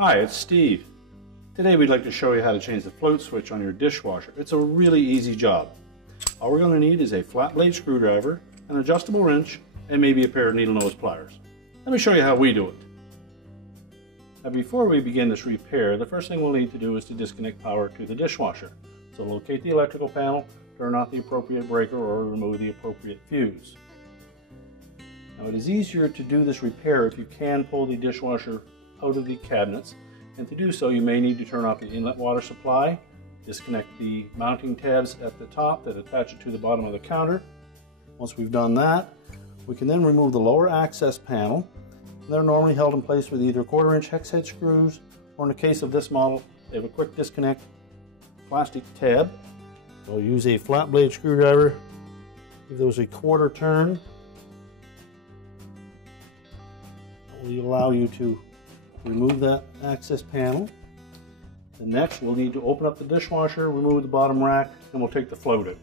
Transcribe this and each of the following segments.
Hi, it's Steve. Today we'd like to show you how to change the float switch on your dishwasher. It's a really easy job. All we're going to need is a flat blade screwdriver, an adjustable wrench, and maybe a pair of needle nose pliers. Let me show you how we do it. Now before we begin this repair, the first thing we'll need to do is to disconnect power to the dishwasher. So locate the electrical panel, turn off the appropriate breaker, or remove the appropriate fuse. Now it is easier to do this repair if you can pull the dishwasher out of the cabinets, and to do so you may need to turn off the inlet water supply, disconnect the mounting tabs at the top that attach it to the bottom of the counter. Once we've done that, we can then remove the lower access panel. They're normally held in place with either 1/4 inch hex head screws, or in the case of this model, they have a quick disconnect plastic tab. We'll use a flat blade screwdriver, give those a 1/4 turn. That will allow you to remove that access panel. And next we'll need to open up the dishwasher, remove the bottom rack, and we'll take the float out.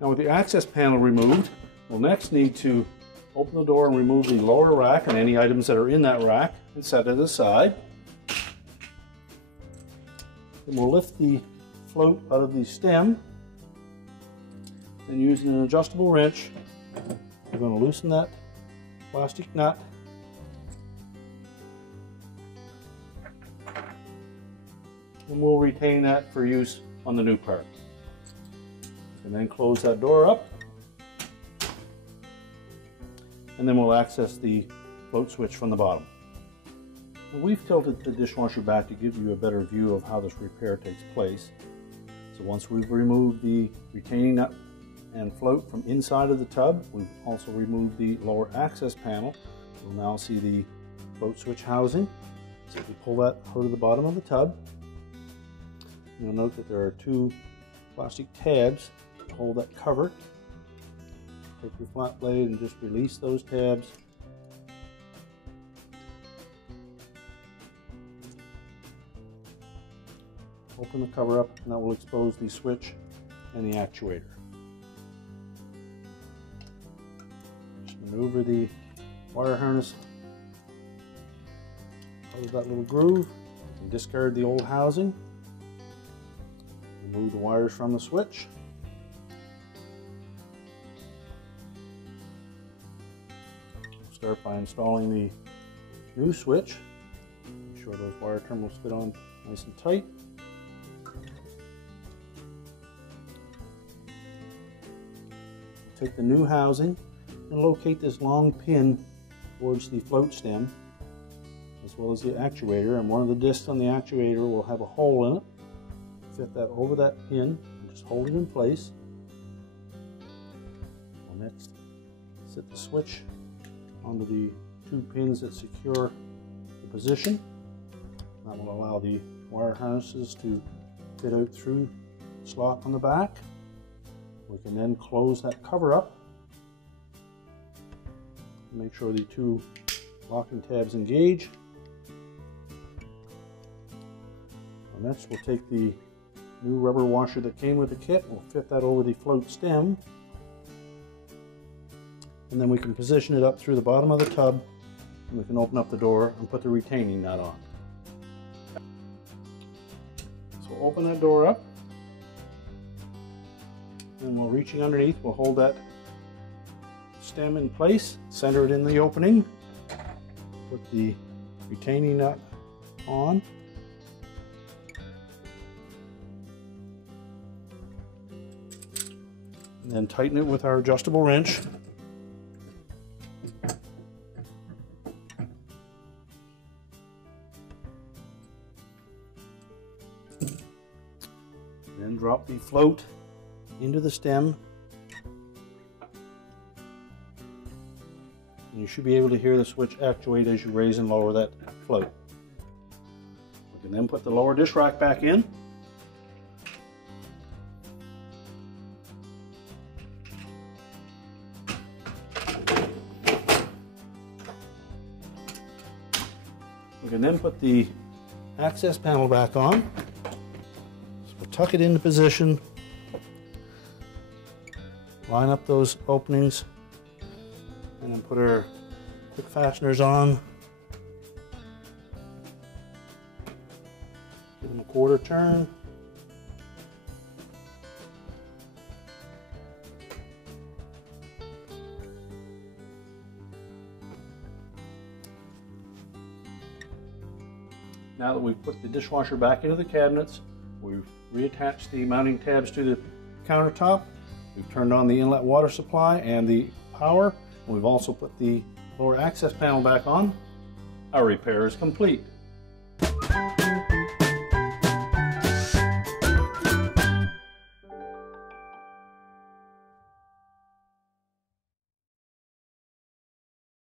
Now with the access panel removed, we'll next need to open the door and remove the lower rack and any items that are in that rack and set it aside. Then we'll lift the float out of the stem, and using an adjustable wrench, we're going to loosen that plastic nut. And we'll retain that for use on the new part. And then close that door up. And then we'll access the float switch from the bottom. And we've tilted the dishwasher back to give you a better view of how this repair takes place. So once we've removed the retaining nut and float from inside of the tub, we've also removed the lower access panel. You'll now see the float switch housing. So if we pull that out of the bottom of the tub, you'll note that there are 2 plastic tabs to hold that cover. Take your flat blade and just release those tabs. Open the cover up, and that will expose the switch and the actuator. Just maneuver the wire harness out of that little groove and discard the old housing. Remove the wires from the switch. Start by installing the new switch. Make sure those wire terminals fit on nice and tight. Take the new housing and locate this long pin towards the float stem, as well as the actuator, and one of the discs on the actuator will have a hole in it. Fit that over that pin and just hold it in place. We'll next set the switch onto the 2 pins that secure the position. That will allow the wire harnesses to fit out through the slot on the back. We can then close that cover up. Make sure the 2 locking tabs engage. Next we'll take the new rubber washer that came with the kit. We'll fit that over the float stem. And then we can position it up through the bottom of the tub, and we can open up the door and put the retaining nut on. So open that door up, and while reaching underneath, we'll hold that stem in place, center it in the opening, put the retaining nut on, and then tighten it with our adjustable wrench. Then drop the float into the stem, and you should be able to hear the switch actuate as you raise and lower that float. We can then put the lower dish rack back in. We can then put the access panel back on. So we'll tuck it into position, line up those openings, and then put our quick fasteners on. 1/4 turn. Now that we've put the dishwasher back into the cabinets, we've reattached the mounting tabs to the countertop, we've turned on the inlet water supply and the power, and we've also put the lower access panel back on, our repair is complete.